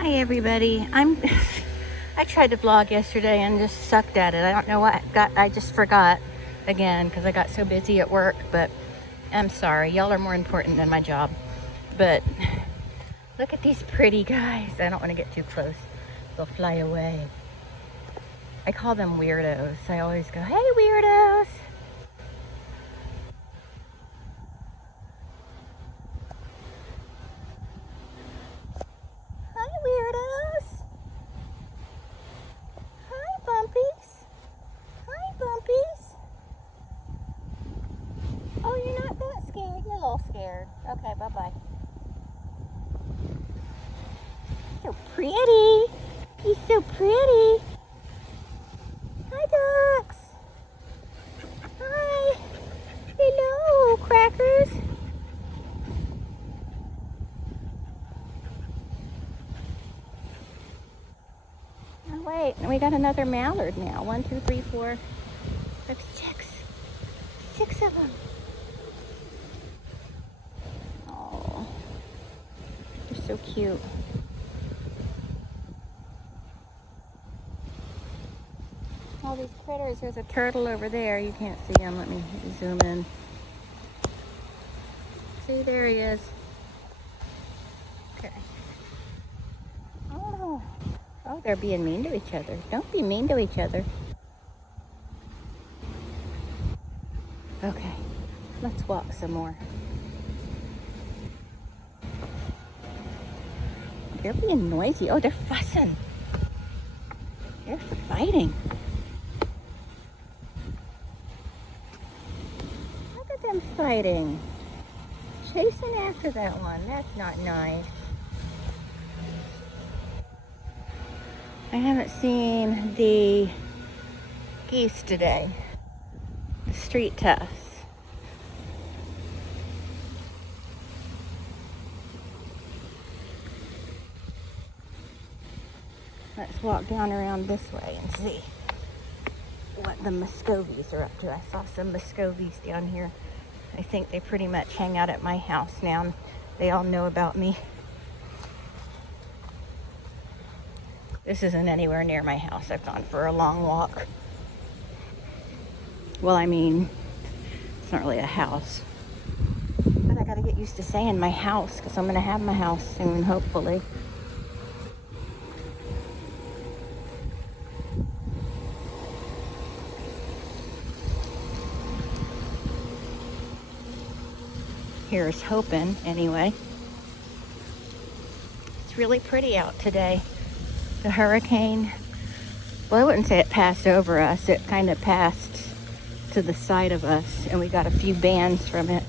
Hi everybody. I tried to vlog yesterday and just sucked at it. I don't know what I just forgot again because I got so busy at work, but I'm sorry. Y'all are more important than my job. But look at these pretty guys. I don't want to get too close. They'll fly away. I call them weirdos. I always go, "Hey weirdos." Hi weirdos. Hi bumpies. Hi bumpies. Oh, you're not that scared. You're a little scared. Okay, bye-bye. So pretty. He's so pretty. Hi, ducks. Hi. Hello, crackers. Oh, wait. We got another mallard now. 1, 2, 3, 4, 5, 6. 6 of them. Oh, they're so cute. All these critters. There's a turtle over there. You can't see him. Let me zoom in. See, there he is. Okay. Oh, they're being mean to each other. Don't be mean to each other. Okay, let's walk some more. They're being noisy. Oh, they're fussing. They're fighting. Look at them fighting. Chasing after that one. That's not nice. I haven't seen the geese today. The street toughs. Let's walk down around this way and see what the Muscovies are up to. I saw some Muscovies down here. I think they pretty much hang out at my house now. They all know about me. This isn't anywhere near my house. I've gone for a long walk. Well, I mean, it's not really a house. But I gotta get used to saying my house because I'm gonna have my house soon, hopefully. Here's hoping, anyway. It's really pretty out today. The hurricane, well, I wouldn't say it passed over us. It kind of passed to the side of us, and we got a few bands from it.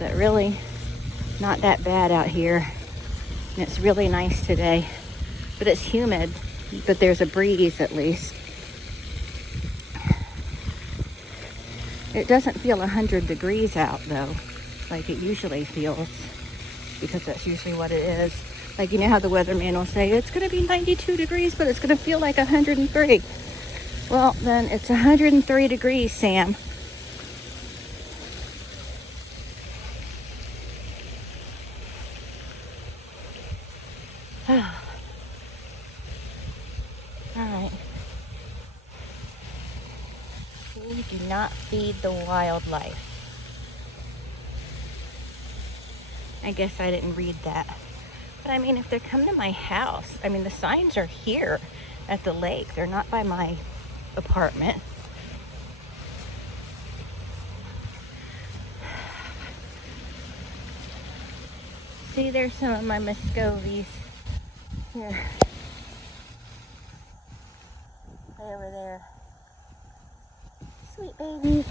But really, not that bad out here. And it's really nice today. But it's humid, but there's a breeze at least. It doesn't feel 100 degrees out, though, like it usually feels, because that's usually what it is. Like, you know how the weatherman will say, it's going to be 92 degrees, but it's going to feel like 103. Well, then it's 103 degrees, Sam. All right. We do not feed the wildlife. I guess I didn't read that. But I mean, if they come to my house, I mean, the signs are here at the lake. They're not by my apartment. See, there's some of my Muscovies. Here. Right over there. Sweet babies.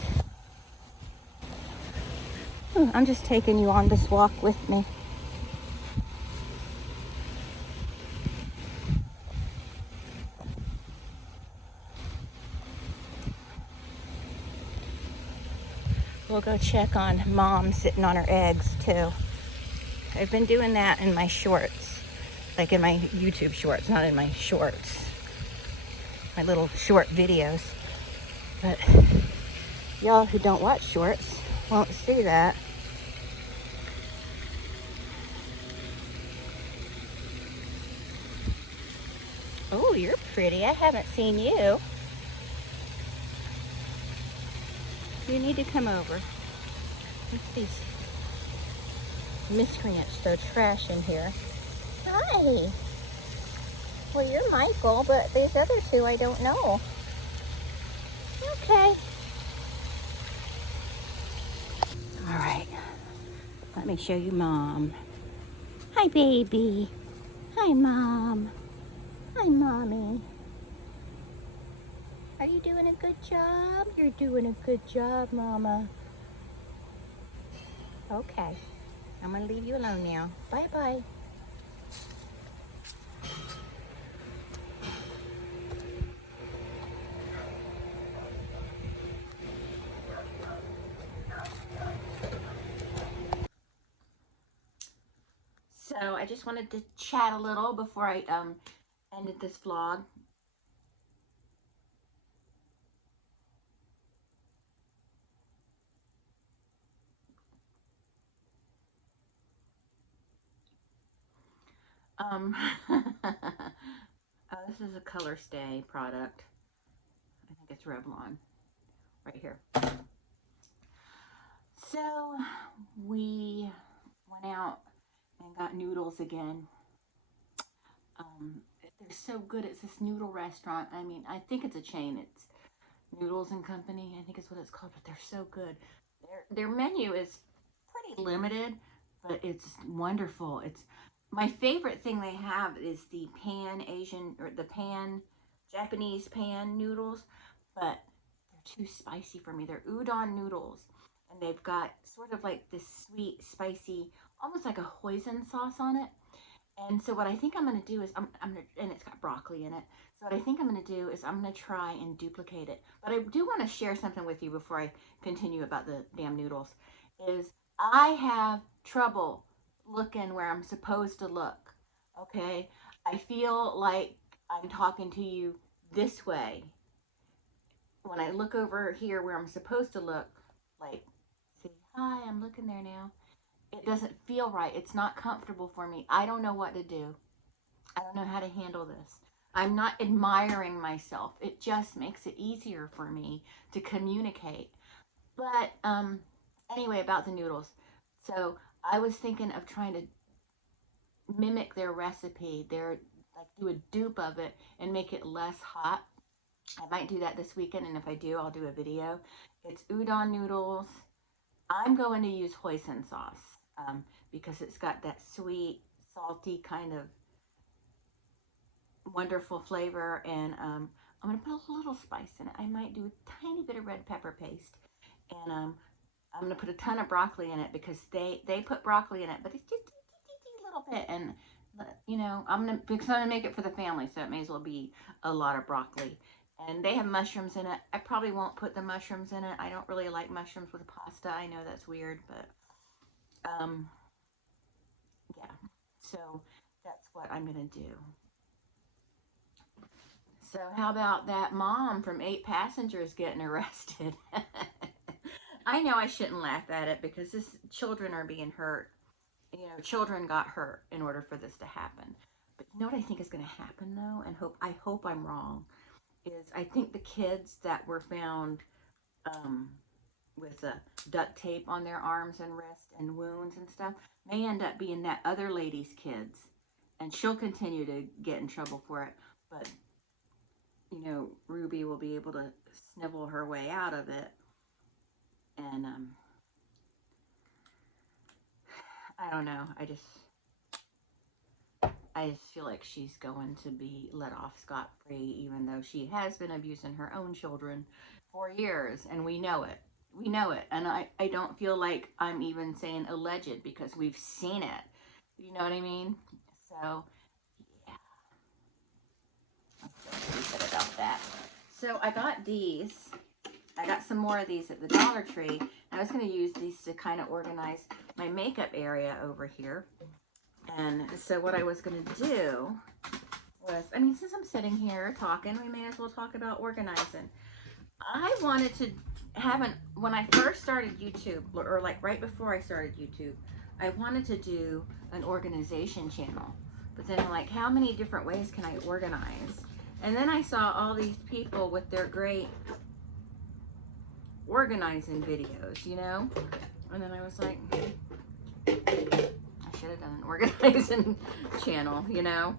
Ooh, I'm just taking you on this walk with me. We'll go check on Mom sitting on her eggs too. I've been doing that in my shorts, like in my YouTube shorts, not in my shorts, my little short videos. But y'all who don't watch shorts won't see that. Oh, you're pretty. I haven't seen you. You need to come over. Look at these miscreants throw trash in here. Hi. Well, you're Michael, but these other two I don't know. Okay. All right. Let me show you Mom. Hi, baby. Hi, Mom. Hi, Mommy. Are you doing a good job? You're doing a good job, Mama. Okay. I'm going to leave you alone now. Bye-bye. So I just wanted to chat a little before I ended this vlog. This is a Color Stay product. I think it's Revlon right here. So we went out and got noodles again. They're so good. It's this noodle restaurant. I mean, I think it's a chain. It's Noodles and Company, I think is what it's called, but they're so good. Their menu is pretty limited, but it's wonderful. It's my favorite thing they have is the pan Asian or the pan Japanese pan noodles, but they're too spicy for me. They're udon noodles, and they've got sort of like this sweet, spicy, almost like a hoisin sauce on it. And so what I think I'm going to do is and it's got broccoli in it. So what I think I'm going to do is I'm going to try and duplicate it. But I do want to share something with you before I continue about the damn noodles. Is I have trouble looking where I'm supposed to look. Okay? I feel like I'm talking to you this way. When I look over here where I'm supposed to look, like, see, hi, I'm looking there now. It doesn't feel right. It's not comfortable for me. I don't know what to do. I don't know how to handle this. I'm not admiring myself. It just makes it easier for me to communicate. But anyway, about the noodles. So I was thinking of trying to mimic their recipe. Their like do a dupe of it and make it less hot. I might do that this weekend, and if I do, I'll do a video. It's udon noodles. I'm going to use hoisin sauce because it's got that sweet, salty kind of wonderful flavor, and I'm going to put a little spice in it. I might do a tiny bit of red pepper paste, and I'm going to put a ton of broccoli in it because they put broccoli in it, but it's just a little bit, and you know, because I'm going to make it for the family, so it may as well be a lot of broccoli. And they have mushrooms in it. I probably won't put the mushrooms in it. I don't really like mushrooms with pasta. I know that's weird, but yeah. So that's what I'm going to do. So how about that mom from 8 Passengers getting arrested? I know I shouldn't laugh at it because children are being hurt. You know, children got hurt in order for this to happen. But you know what I think is going to happen though, and I hope I'm wrong, is I think the kids that were found with duct tape on their arms and wrists and wounds and stuff may end up being that other lady's kids, and she'll continue to get in trouble for it. But you know, Ruby will be able to snivel her way out of it. And I don't know. I just feel like she's going to be let off scot-free, even though she has been abusing her own children for years, and we know it. We know it. And I don't feel like I'm even saying alleged because we've seen it. You know what I mean? So, yeah. Let's just leave it about that. So I got these. I got some more of these at the Dollar Tree. I was going to use these to kind of organize my makeup area over here. And so what I was going to do was, I mean, since I'm sitting here talking, we may as well talk about organizing. I wanted to when I first started YouTube, or like right before I started YouTube, I wanted to do an organization channel. But then like, how many different ways can I organize? And then I saw all these people with their great organizing videos, you know? And then I was like, I should have done an organizing channel, you know?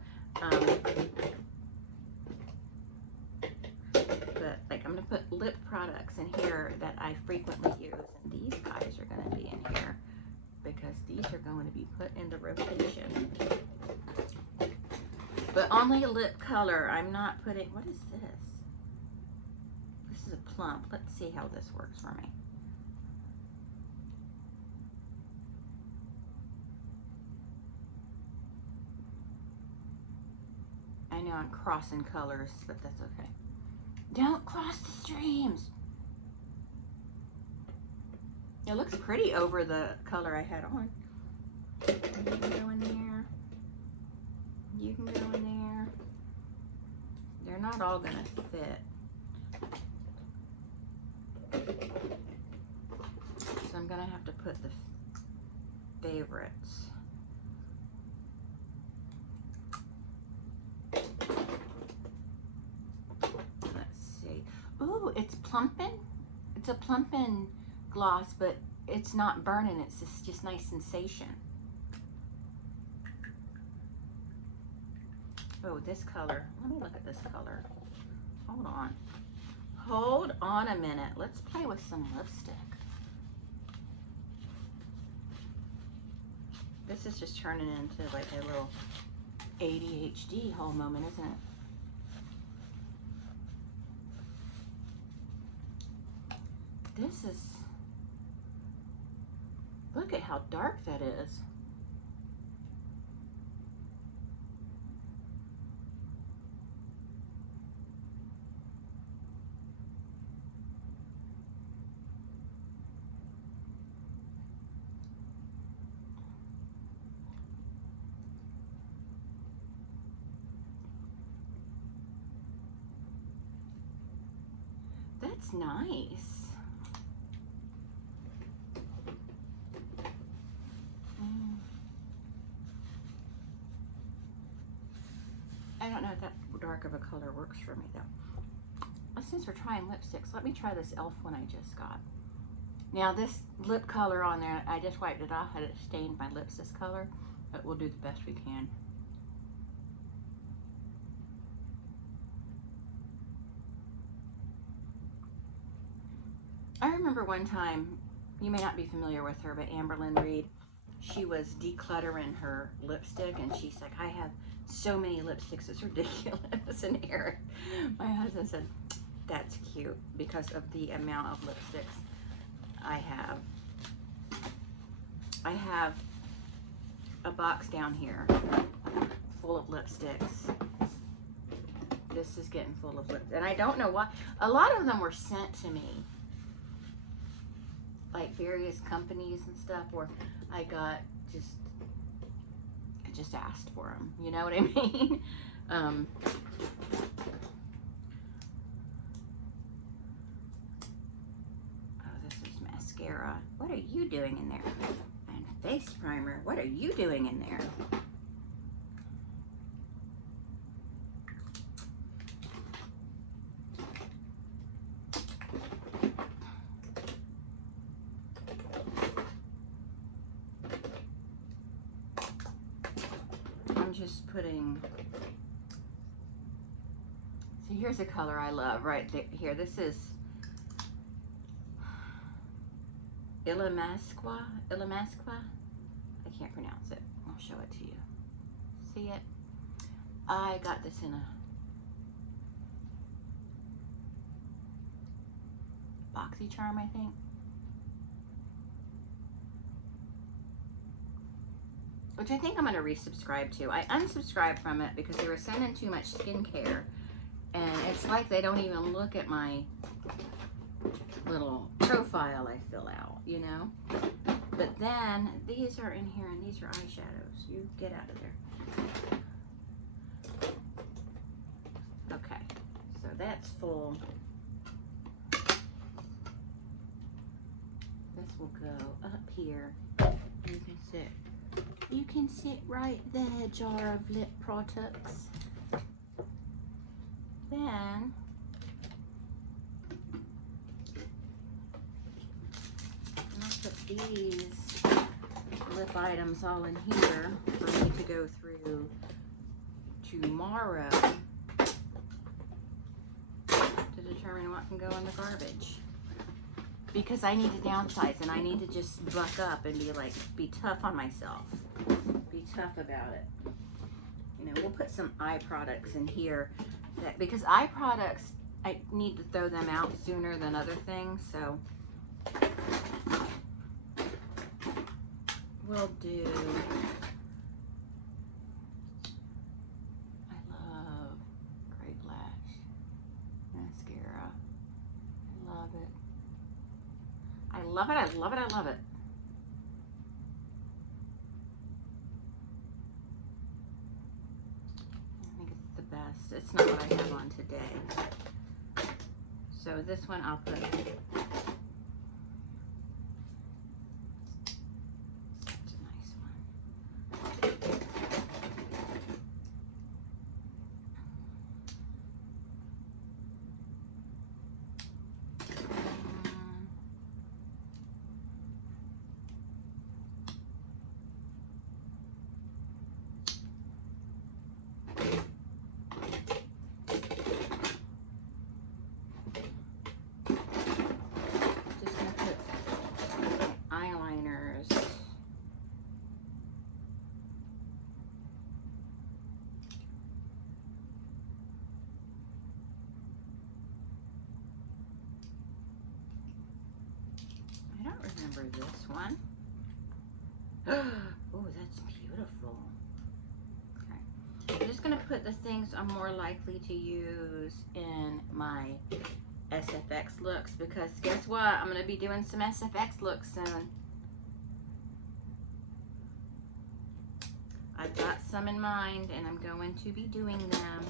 But like, I'm gonna put lip products in here that I frequently use, and these guys are gonna be in here because these are going to be put into rotation. But only a lip color. I'm not putting, what is this? This is a plump. Let's see how this works for me. I know I'm crossing colors, but that's okay. Don't cross the streams. It looks pretty over the color I had on. You can go in there. You can go in there. They're not all gonna fit. So I'm gonna have to put the favorites. Let's see. Ooh, it's plumping. It's a plumping gloss, but it's not burning. It's just nice sensation. Oh, this color. Let me look at this color. Hold on. Hold on a minute. Let's play with some lipstick. This is just turning into like a little ADHD whole moment, isn't it? This is, look at how dark that is. That's nice. I don't know if that dark of a color works for me though. Since we're trying lipsticks, let me try this e.l.f. one I just got. Now this lip color on there, I just wiped it off and it stained my lips this color, but we'll do the best we can. I remember one time, you may not be familiar with her, but Amberlynn Reid, she was decluttering her lipstick and she's like, I have so many lipsticks, it's ridiculous. And Eric, my husband, said, that's cute because of the amount of lipsticks I have. I have a box down here full of lipsticks. This is getting full of lipsticks. And I don't know why. A lot of them were sent to me, like various companies and stuff, where I got I just asked for them. You know what I mean? Oh, this is mascara. What are you doing in there? And face primer. What are you doing in there? I'm just putting, see, here's a color I love right here. This is Illamasqua. I can't pronounce it. I'll show it to you. See it? I got this in a BoxyCharm, I think. Which I think I'm going to resubscribe to. I unsubscribed from it because they were sending too much skincare. And it's like they don't even look at my little profile I fill out, you know? But then these are in here and these are eyeshadows. You get out of there. Okay, so that's full. This will go up here. You can sit. You can sit right there, jar of lip products. then I'm gonna put these lip items all in here for me to go through tomorrow to determine what can go in the garbage. Because I need to downsize and I need to just buck up and be tough on myself. Be tough about it. You know, we'll put some eye products in here because eye products, I need to throw them out sooner than other things, so we'll do, I love Great Lash mascara. I love it. I love it, I love it, I love it. I think it's the best. It's not what I have on today. So this one I'll put, such a nice one. Remember this one. Oh, that's beautiful. Okay. I'm just going to put the things I'm more likely to use in my SFX looks because guess what? I'm going to be doing some SFX looks soon. I've got some in mind and I'm going to be doing them.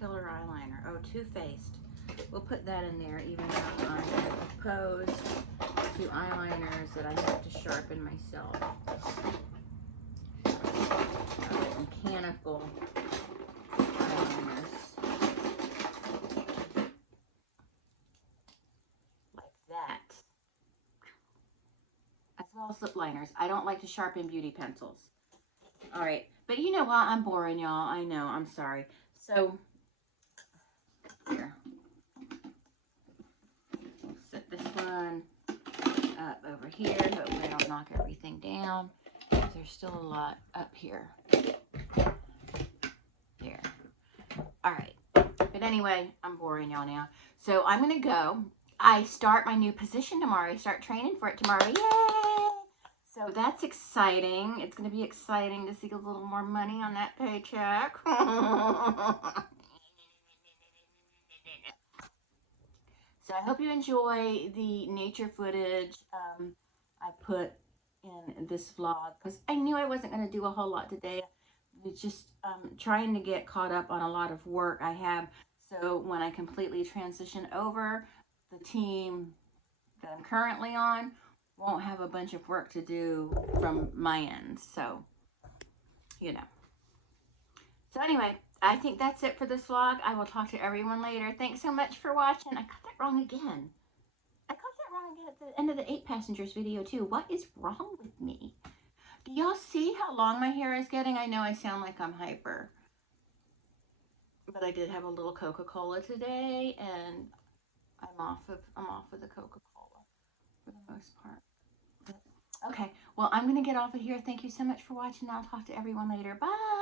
Killer eyeliner. Oh, Too Faced. We'll put that in there even though I'm opposed to eyeliners that I have to sharpen myself. Mechanical eyeliners. Like that. As well as lip liners. I don't like to sharpen beauty pencils. Alright, but you know what? I'm boring y'all. I know. I'm sorry. So, here. Set this one up over here. Hopefully I don't knock everything down. There's still a lot up here. There. Alright. But anyway, I'm boring y'all now. So I'm going to go. I start my new position tomorrow. I start training for it tomorrow. Yay! So that's exciting. It's going to be exciting to see a little more money on that paycheck. So I hope you enjoy the nature footage I put in this vlog because I knew I wasn't going to do a whole lot today. I was just trying to get caught up on a lot of work I have. So when I completely transition over, the team that I'm currently on won't have a bunch of work to do from my end. So, you know. So anyway, I think that's it for this vlog. I will talk to everyone later. Thanks so much for watching. I got that wrong again. I got that wrong again at the end of the 8 passengers video too. What is wrong with me? Do y'all see how long my hair is getting? I know I sound like I'm hyper. But I did have a little Coca-Cola today and I'm off of the Coca-Cola for the most part. But, okay, well I'm gonna get off of here. Thank you so much for watching. I'll talk to everyone later. Bye.